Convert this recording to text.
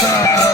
Bye.